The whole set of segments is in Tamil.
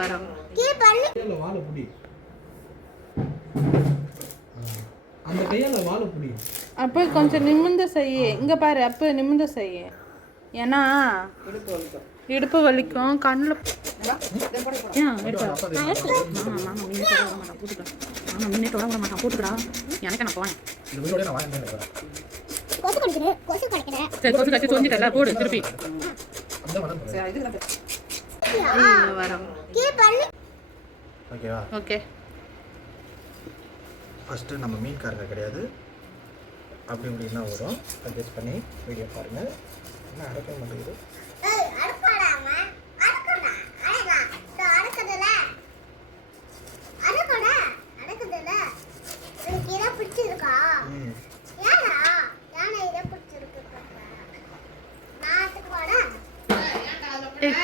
வரோம். அப்போ கொஞ்சம் நிமிர்ந்து செய்ய. இங்கே பாரு, அப்போ நிமிர்ந்து செய்ய. ஏன்னா இடுப்பு வலிக்கும் கண்ணில். போட்டுக்கடா. எனக்கு நான் போனேன். சரி, கொசு கட்டி சொஞ்சிட்டல, போடு திருப்பி. வரோம். ஓகேவா? ஓகே. ஃபஸ்ட்டு நம்ம மீன்காரங்க கிடையாது, அப்படி இப்படின்னா வரும். அட்ஜஸ்ட் பண்ணி வீடியோ பாருங்கள். என்ன அடக்க மாட்டேங்குது.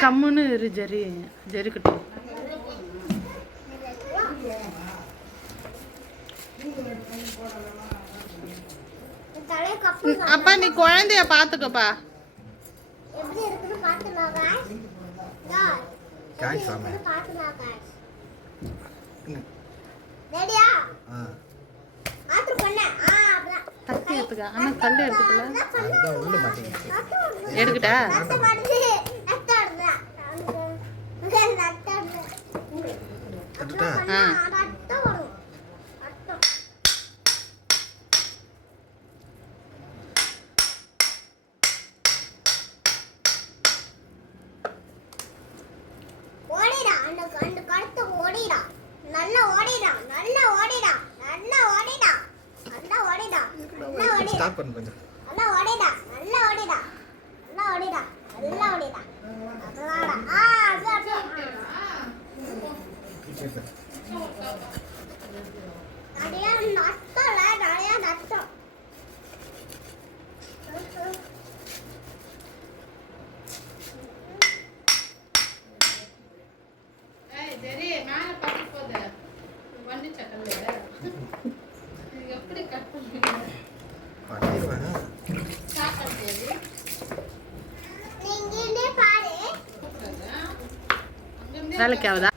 கம்முன்னு இரு ஜெரி, ஜெரிக்கிட்ட அப்பா நீ குழந்தைய பாத்துக்கப்பா. கத்தி எடுத்துக்க. ஆனா கல் எடுத்துக்கல. எடுக்கிட்டா ஸ்டார்ட் பண்ணு கொஞ்சம். நல்லா ஓடிடா, நல்லா ஓடிடா, நல்லா ஓடிடா, நல்லா ஓடிடா. நிறைய நட்டல, நிறைய நட்டம். சரி, மேல பத்தி போகுது. வண்டி சட்டல. எப்படி கட் பண்ணுவீங்க? வேலைக்கு ஆகுதா?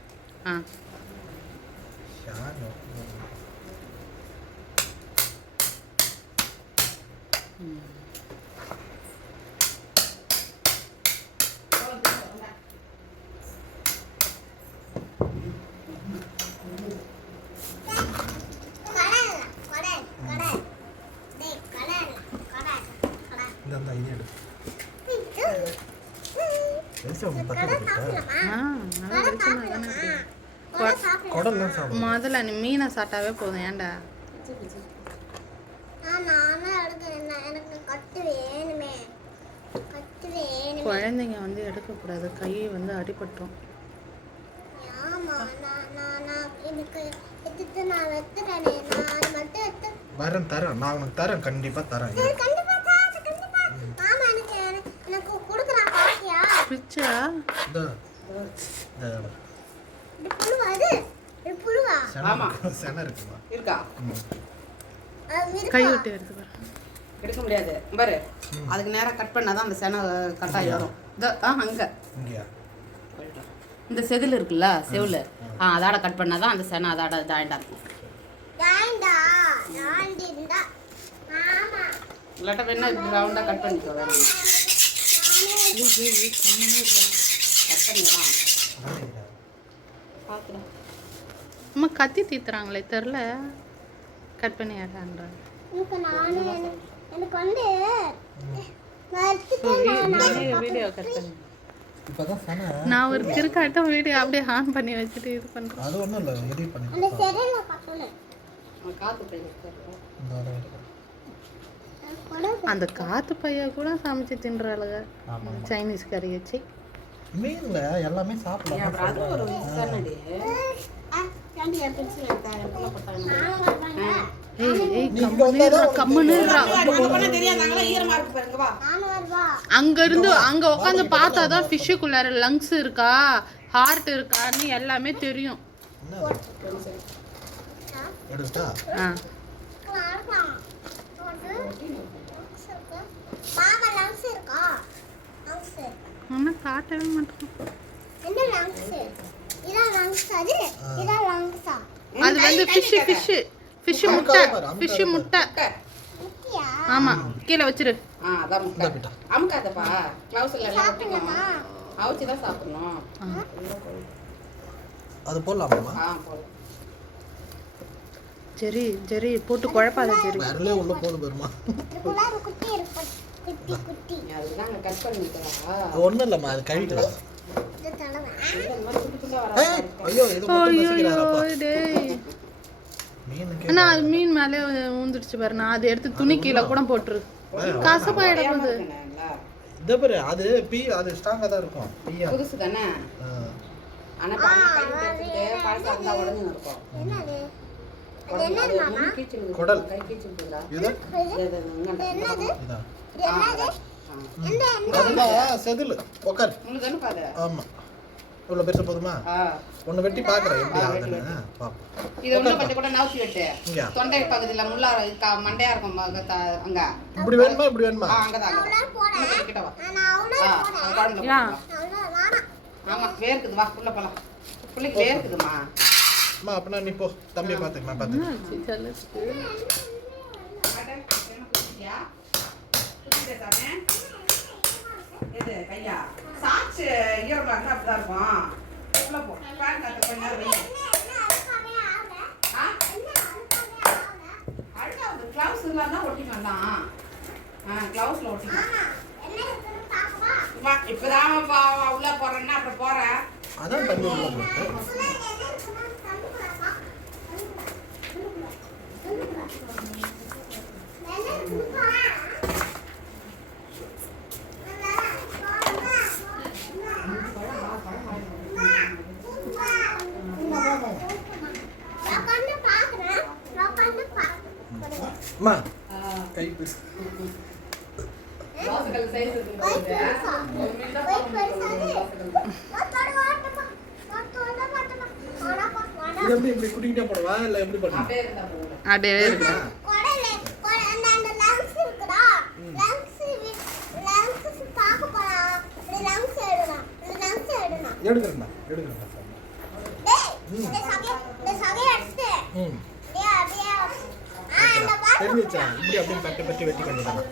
முதல்ல நீ மீனை சாப்பிட்டாவே போதும். ஏன்டா குழந்தைங்க வந்து எடுக்கக்கூடாது, கை வந்து அடிபட்டுரும். வரேன், தரேன், நான் உனக்கு தரேன், கண்டிப்பா தரேன். பிச்சா கை விட்டு எடுக்க முடியாது பாரு. அதுக்கு நேரம் கட் பண்ணாதான் அந்த செனை கட்டாயம் வரும். அங்க இந்த செதில் இருக்குல்ல, செவுல அதாட கட் பண்ணாதான் அந்த செனை அதாட தாண்டா இருக்கும். இல்லாட்ட வேணா இப்படி ரவுண்டா கட் பண்ணிக்கோ. வேணும் கட் பண்ணிடலாம். பார்க்குறேன். அம்மா கத்தி தீத்துறாங்களே தெரில, கட் பண்ணி ஆடுறாங்க. வீடியோ கட் பண்ணி நான் ஒரு கிறுக்காட்டம் வீடியோ அப்படியே ஆன் பண்ணி வச்சுட்டு இது பண்றேன். அது ஒண்ணும் இல்ல, எடிட் பண்ணி அந்த காத்து பைய கூட சமைச்சு தின்றாளுங்க. சைனீஸ் கறி வச்சு மீன்ல எல்லாமே சாப்பிடலாம். அங்க இருந்து அங்க உட்காந்து பார்த்தாதான் ஃபிஷ்ஷுக்குள்ளார லங்ஸ் இருக்கா, ஹார்ட் இருக்கான்னு எல்லாமே தெரியும். காட்டவே மாட்டேன். அது வந்து ஃபிஷ் முட்டை ஆமா கீழே வச்சிரு. அதான் முட்டை. அமுக்காதப்பா, க்ளவுஸ்ல எல்லாம் ஒட்டிக்கும். அவுச்சி தான் சாப்பிடணும். அது போடலாமா? போதும். சரி சரி போட்டு குழப்பாத சரி. வரலே உள்ள போடு பெருமா. அதுதான் கட் பண்ணிட்டா. ஒண்ணும் இல்லம்மா, அது கழிக்கலாம். ஐயோ இது டேய் அண்ணா அது மீன் மேலே ஊந்துடுச்சு பாரு. நான் அதை எடுத்து துணி கீழே கூட போட்டுரு. கசப்பாயிடும் போது. இதோ பாரு, அது அது ஸ்ட்ராங்கா தான் இருக்கும். புதுசு தானே. ஆனா பழசா இருந்தா உடனே இருக்கும். என்னது? குடல். இது என்னது? அதுதான் செதில். உட்கார். முழுதானே பாரு. ஆமா. இவ்வளோ பெருசு போதுமா? ஒன்று வெட்டி பார்க்குறேன் எப்படி ஆகுதுன்னு பார்ப்போம். இது இன்னும் கொஞ்சம் கூட நவுத்தி வெட்டு. தொண்டை பகுதியில் முள்ளா மண்டையா இருக்கும் அங்க. இப்படி வேணுமா இப்படி வேணுமா? அங்கதான் கிட்ட வா. ஆமா வேர்க்குது, வா உள்ள போலாம். பிள்ளைக்கு வேர்க்குதுமா. அம்மா அப்படின்னா நீ போ, தம்பியை பார்த்துக்க, நான் பார்த்துக்கிறேன். இது கையா சாட்சி ஈரமா இருந்தா அப்படிதான் இருக்கும். உள்ள போ, ஃபேன் காத்து கொஞ்ச நேரம் வை. அழுகா வந்து க்ளவுஸ் இல்லாம ஒட்டிக்கலாம் தான். க்ளவுஸ்ல ஒட்டிக்கலாம். வா இப்பதான் உள்ள போறேன்னா அப்புறம் போறேன். அதான் தம்பி உள்ள போட்டு அம்மா கை பிடிச்சு எப்படி இப்படி குட்டிக்கிட்டே போடுவா இல்லை எப்படி பண்ணுவா? அப்படியே இருக்கு. எடுக்கிறேன்டா தெரிஞ்சிச்சா? இப்படி அப்படியே பட்டி பட்டி வெட்டி பண்ணிட்டாங்க.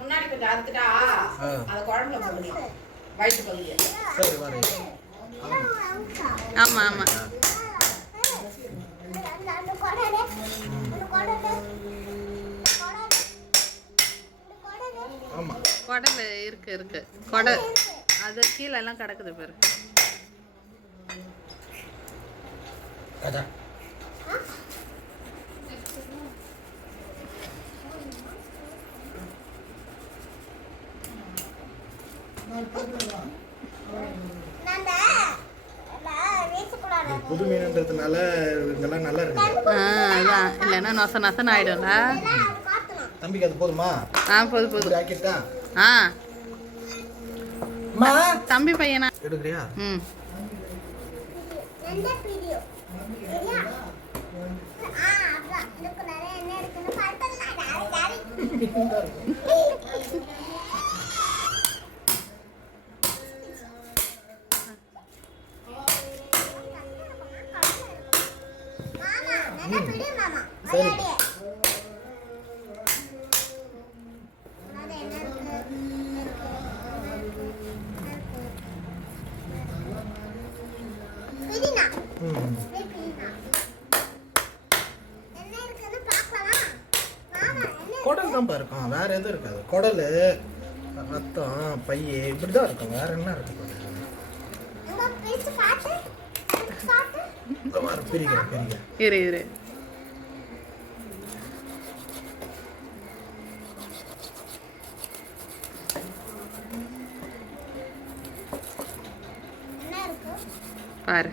முன்னாடி கொஞ்சம் அறுத்துட்டா அதை குழம்புல போடுங்க வயிற்று பகுதியை. சரி வரேன். ஆமா ஆமா ஆமா குடல் இருக்கு குடல் அது கீழே எல்லாம் கிடக்குது பாரு. அதான் புது மீன்ன்றதுனால இதெல்லாம் நல்லா இருக்குது. அதான் இல்லைன்னா நொசன் ஆயிடும்ல. தம்பிக்கு அது போதுமா? போதும் ஆக்கிட்டா? தம்பி பையனா எடுக்கிறியா? சரி குடல் தான் இருக்கும், வேற எதுவும் இருக்காது. குடல், ரத்தம், பைய இப்படிதான் இருக்கும், வேற என்ன இருக்கு? இரு பாரு.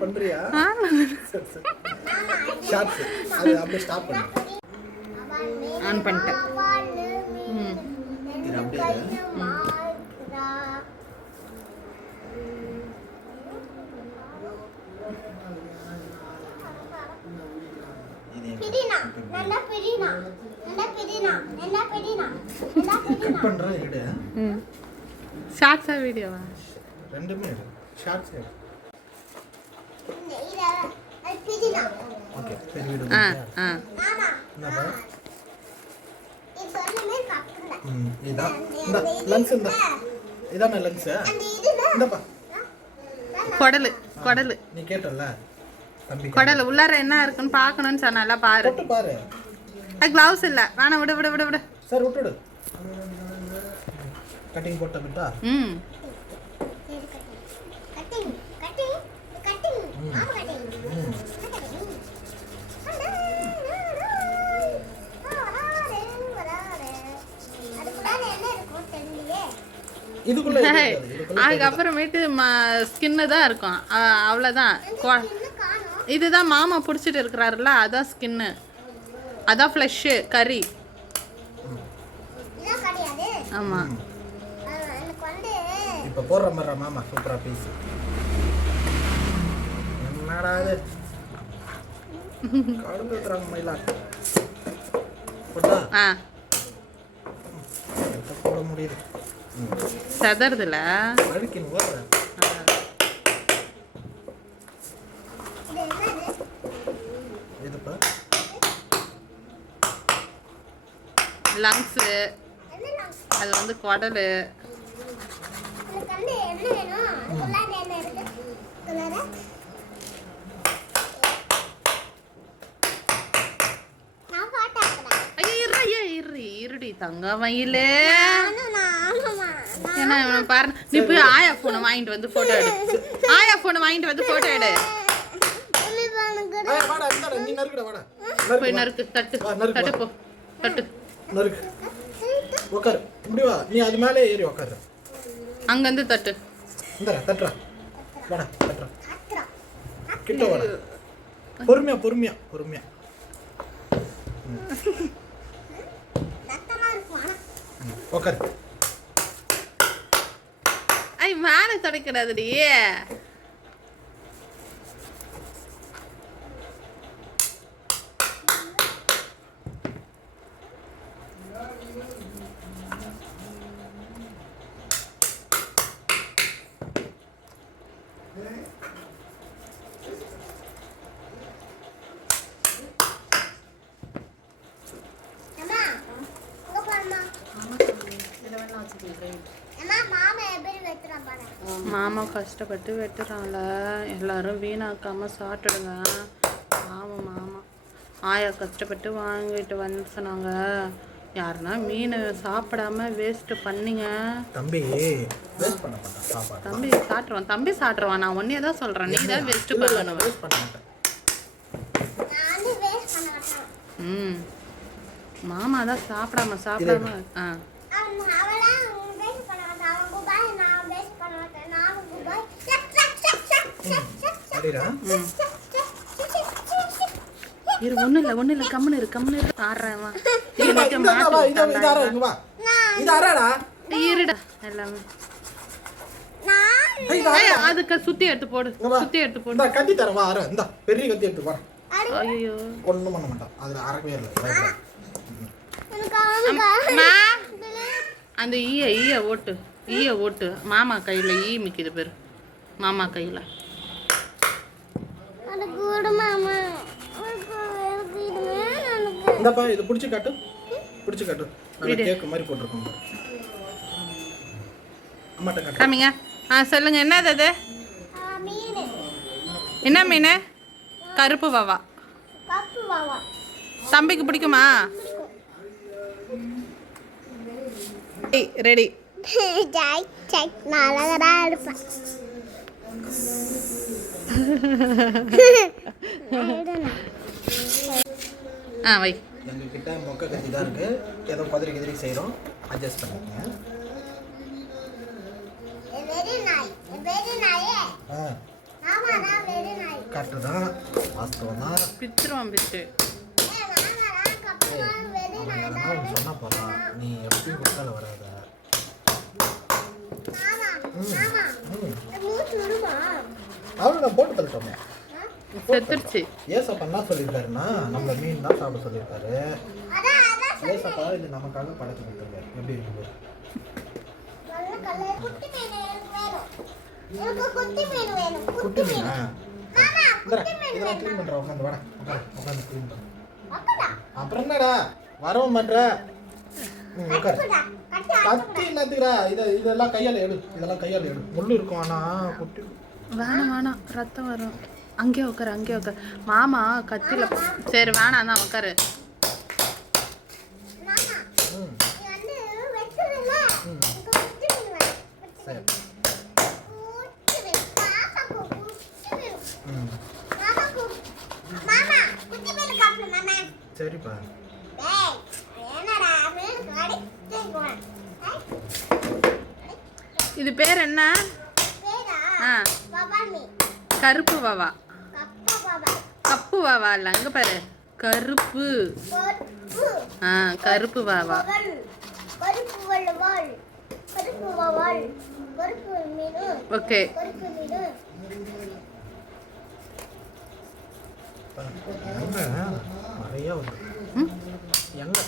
பண்றியா? ஷார்ட்ஸ் அது அப்படியே ஸ்டாப் பண்ணு. ஆன் பண்ணிட்டேன். ம் இது அப்படியே கட் பண்றேன் இடு. ம் ஷார்ட்ஸா வீடியோவா? ரெண்டுமே இடு. ஷார்ட்ஸ் இடு. ஓகே சரி விடு. ஆ ஆ என்னப்பா இதான் இந்த லென்ஸ் இந்த இதான லென்ஸ் இந்தப்பா குடலு குடலு நீ கேட்டல்ல தம்பி குடலு உள்ளார என்ன இருக்குன்னு பார்க்கணும்னு சொன்னால பாரு. தொட்டு பாரு. க்ளவுஸ் இல்ல வேணாம் விடு விடு விடு விடு. சார் விட்டுடு. கட்டிங் போட்ட விட்டா ம் இதுக்குள்ள அதுக்கப்புறமேட்டு ஸ்கின்னு தான் இருக்கும். அவ்வளோதான். இதுதான் மாமா பிடிச்சிட்டு இருக்கிறாருல்ல, அதான் ஸ்கின்னு, அதான் ஃப்ளஷ்ஷு கறி. ஆமாம் இப்போ போடுற மாதிரி மாமா சூப்பரா பீஸ். என்னடா இது கடந்து தராங்க மயிலா போட்டா ஆ போட முடியுது. செதறதுல அழுக்கின் போடுற இதுப்பா லங்ஸு, அது வந்து குடலு. இருடி தங்க மயிலே. ஏன்னா இவன் பாரு, நீ போய் ஆயா போனை வாங்கிட்டு வந்து போட்டோ எடு. ஆயா போனை வாங்கிட்டு வந்து போட்டோ எடு. போய் நறுக்கு, தட்டு தட்டு போ தட்டு நறுக்கு. உட்காரு முடிவா நீ அது மேலே ஏறி உட்காரு. அங்கேருந்து தட்டு. இந்தா தட்டுறா வாடா தட்டுறா கிட்ட வாடா. பொறுமையா பொறுமையா பொறுமையா. உட்காரு. ஐ மேலே தொடக்கிறாதுடி. மாமா கஷ்டப்பட்டு வெட்டுறான்ல, எல்லாரும் வீணாக்காம சாப்பிட்டுடுங்க. ஆமாம் மாமா ஆயா கஷ்டப்பட்டு வாங்கிட்டு வந்து சொன்னாங்க. யாருன்னா மீன் சாப்பிடாம வேஸ்ட் பண்ணீங்க. தம்பி வேஸ்ட் பண்ண மாட்டான் சாப்பாடு. தம்பி சாப்பிட்ருவான், தம்பி சாப்பிட்ருவான். நான் ஒன்னே தான் சொல்கிறேன், நீ தான் வேஸ்ட்டு பண்ணணும். வேஸ்ட் பண்ண மாட்டேன். ம் மாமா தான் சாப்பிடாம சாப்பிடாம. ஆ இரு ஒன்றும் இல்லை கம்முன்னு இரு ஆடுறேன். இருடா எல்லாமே அதுக்கு சுத்தி எடுத்து போடு, சுத்தி எடுத்து போடு. கத்தி தரேன் வா. இந்த பெரிய கத்தி எடுத்து வா. ஐயோ ஒன்றும் பண்ண மாட்டான். அதில் அறக்கவே இல்லை. அந்த ஈய ஓட்டு மாமா கையில் ஈ மிக்குது பேர். மாமா கையில் இந்தப்பா இது பிடிச்சி காட்டு. கேக்கு மாதிரி போட்டிருக்கோம். அம்மாட்ட காட்டு. காமிங்க. சொல்லுங்க என்னது அது? என்ன மீன்? கருப்பு வாவா. தம்பிக்கு பிடிக்குமா? ரெடி. வை. எங்ககிட்ட மொக்க கத்தி தான் இருக்கு. ஏதோ கதிரி செய்கிறோம், அட்ஜஸ்ட் பண்ணிக்கோங்க. கட்டு தான் வாஸ்தவம் தான். பிச்சிருவான் பிச்சு. அவன் சொன்னா போறான், நீ எப்பயும் குத்தால வராத. அவளை நான் போட்டு தள்ளிட்டோமே. செத்துருச்சு. ஏசப்பா என்ன சொல்லியிருக்காருன்னா நம்மள மீன் தான் சாப்பிட சொல்லியிருக்காரு. ஏசப்பா இது நமக்காக படைச்சு கொடுத்துருக்காரு. எப்படி இருக்குது? குட்டி மீனா? இதெல்லாம் க்ளீன் பண்ற. உட்காந்து வாடா, உட்காந்து க்ளீன் பண்ண. அப்புறம் என்னடா வரவும் பண்ற? உட்காரு. கத்தி என்னத்துக்குறா? இதெல்லாம் கையால எடு, இதெல்லாம் கையால எடு. முள்ளு இருக்கும். ஆனா குட்டி வேணாம் ரத்தம் வரும். அங்கேயே உட்காரு. மாமா கத்தியில. சரி வேணாம் தான் உட்காரு. சரிப்பா. இது பேர் என்ன? கருப்பு வாவா. கப்பு வாவா இல்ல, அங்க பாரு கருப்பு. கருப்பு வாவா. ஓகே. நிறைய வந்து எங்க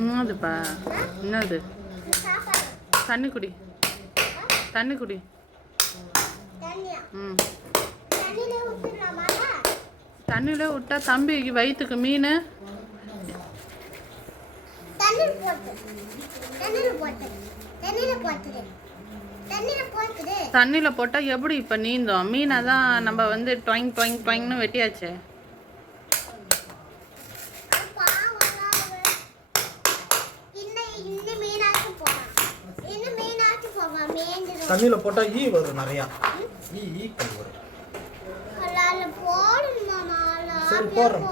என்னதுப்பா? என்னது? தண்ணி குடி. தண்ணியில விட்டா தம்பிக்கு வயிற்றுக்கு மீன். தண்ணியில போட்டா எப்படி இப்ப நீந்தோம்? மீனை தான் நம்ம வந்து டொயிங் டொயிங் டொயிங்னு வெட்டியாச்சே. தண்ணியில போட்டா ஈ வரும் நிறையா. ஈக்கள் வரும். சரி போடுறேன்.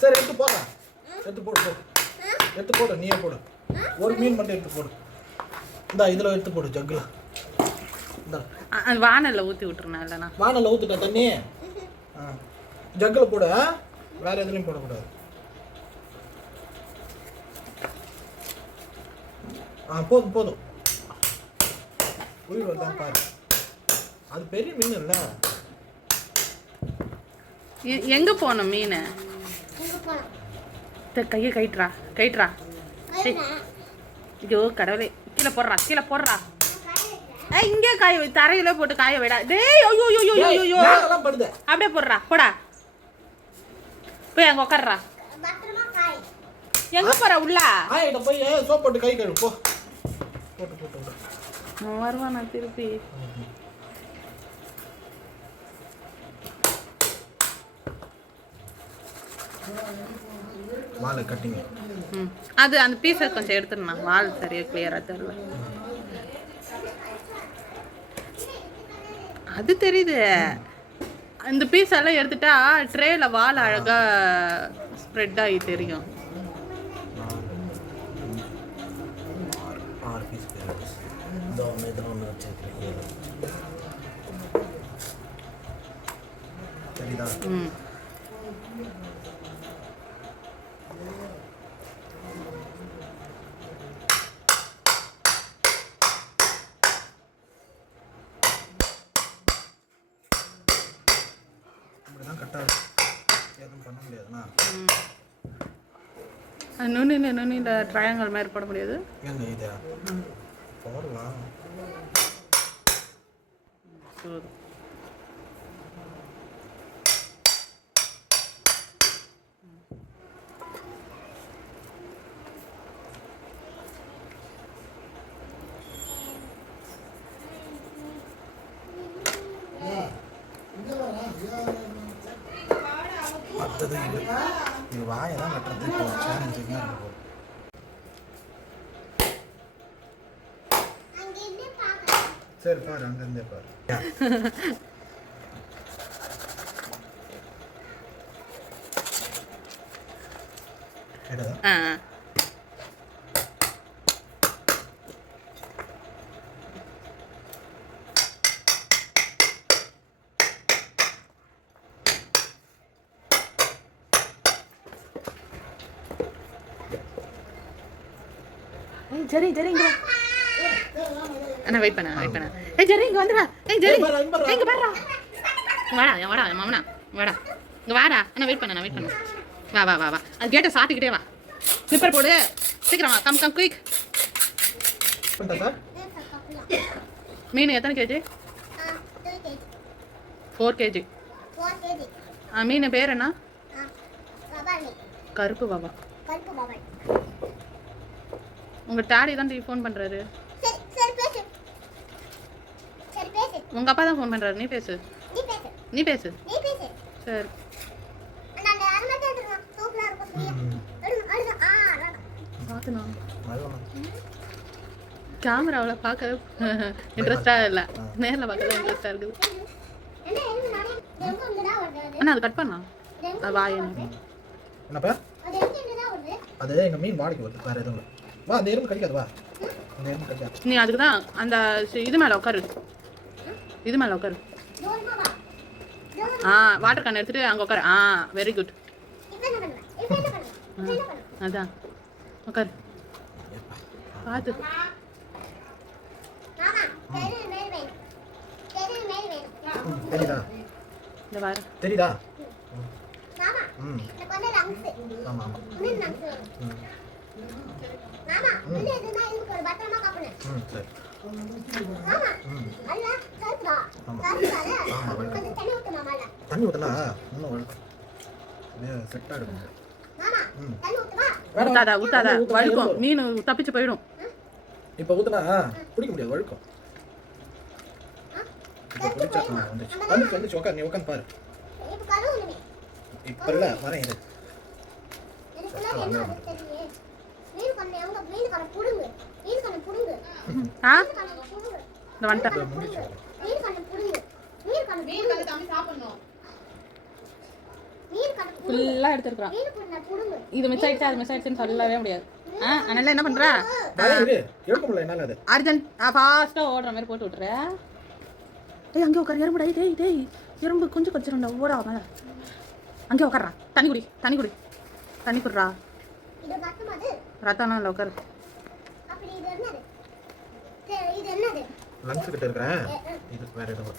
சரி எடுத்து போடுறேன். எடுத்து போடு. நீயே போடு. ஒரு மீன் மட்டும் எடுத்து போடு. இந்தா இதில் எடுத்து போடு. ஜக்குல இந்த வானல்ல ஊற்றி விட்டுருண்ணா. இல்லைண்ணா வானல்ல ஊற்றிட்டேன் தண்ணி. ஜக்கில் போடு. வேற எதுலையும் போடக்கூடாது. போதும். உயிர் வருதான் பாரு. அது பெரிய மீன் இல்ல. எங்க போனோம் மீன்? கையை கைட்டுறா. ஐயோ கடவுளே. கீழே போடுறா. இங்கே காய தரையில போட்டு காய விடா. டேய் ஐயோ அப்படியே போடா. போய் அங்க உட்கார்றா. எங்க போற உள்ள? போய் சோப் போட்டு கை கழுவு போ. போட்டு வருவானா திருப்பி? வாழை கட்டிங்க. அது அந்த பீஸை கொஞ்சம் எடுத்துருண்ணா. வால் சரியா கிளியரா தெரியல. அது தெரியுது. இந்த பீஸ் எல்லாம் எடுத்துட்டா ட்ரேல வால் அழகா ஸ்ப்ரெட் ஆகி தெரியும். நுனியில் ட்ரையாங்கல் மாதிரி போட முடியாது. போடலாம். இது வாயெல்லாம் கட்டுறது சேலஞ்சிங்காக இருக்கும். சரி பாரு அங்கேருந்தே பாரு எடுதா ஆ சரி சரி இங்க அண்ணா வெயிட் பண்ண ஏய் சரி இங்க வந்துடா ஏய் சரி இங்க பாருடா வாடா மாமனா வாடா இங்க வாடா அண்ணா வெயிட் பண்ண வா அது கேட்ட சாத்திக்கிட்டே வா ஸ்லிப்பர் போடு சீக்கிரம் வா கம் குயிக் மீன் எத்தனை கேஜி 4 கேஜி மீன் பேர் என்ன கருப்பு பாபா உங்க டாடி தான் ஃபோன் பண்றாரு உங்க அப்பா தான் ஃபோன் பண்றாரு நீ பேசு சரி பாத்துனா கேமராவில் பார்க்க இன்ட்ரெஸ்டா இல்லை நேரில் பார்க்க இன்ட்ரெஸ்டா இருக்குது அண்ணா அது கட் பண்ணா அது வாயணும் என்னப்பா அது எங்கள் மீன் வாடகை வருது வேறு எதுவும் இல்லை வா அந்த எறும்பு கடிக்காது வா அந்த எறும்பு கடிக்காது நீ அதுக்கு தான் அந்த இது மேலே உட்காரு வாட்டர் கேன் எடுத்துட்டு அங்கே உட்காரு வெரி குட் அதான் உட்காரு பார்த்து தெரியுதா இந்த வார தெரியுதா ஆமாம் ஆமாம் சரி தண்ணி ஊற்றலா இன்னும் செட்டாக எடுக்கணும் ஊத்தாதா வழுக்கும் மீன் தப்பிச்சு போயிடும் இப்போ ஊற்றுனா பிடிக்க முடியாது வழுக்கும் இப்போ பிடிச்சா வந்துச்சு உட்காந்து நீ உட்காந்து பாரு இப்போ இல்லை வரேன் இது இந்த வந்துட்டேன் ஃபுல்லாக எடுத்துருக்குறான் இது மிஸ் ஆயிடுச்சு அது மிஸ் ஆயிடுச்சுன்னு சொல்லவே முடியாது அதனால என்ன பண்ற எடுக்க முடியல என்னால் அது அர்ஜென்ட் ஃபாஸ்ட்டாக ஓடுற மாதிரி போட்டு விட்டுற டேய் அங்கே உட்காரு எறும்புடா டேய் எறும்பு கொஞ்சம் கடிச்சிருண்டா ஓடா மேலே அங்கே உட்கார்றா தண்ணி குடி தண்ணி குடுறா ரத்தம் இல்லை உட்காரு லங்ஸ் கிட்ட இருக்கிறேன் இது வேற எதுவும்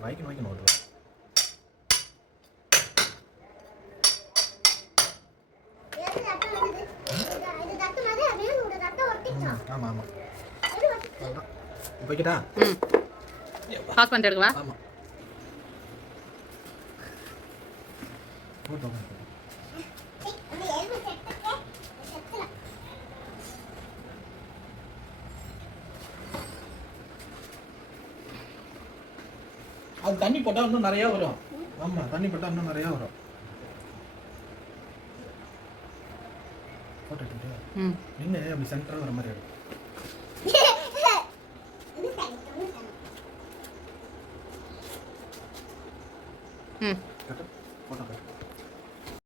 வாய்க்கு ஓடுவேன் ஆமாம் ஆமாம் வைக்கிட்டா பாஸ் பண்ணிட்டு எடுக்கவா ஆமாம் அது தண்ணி போட்டால் இன்னும் நிறையா வரும் ஆமாம் தண்ணி போட்டால் இன்னும் நிறையா வரும் போட்டுட்டு நின்று அப்படி சென்டராக வர மாதிரி இருக்கும்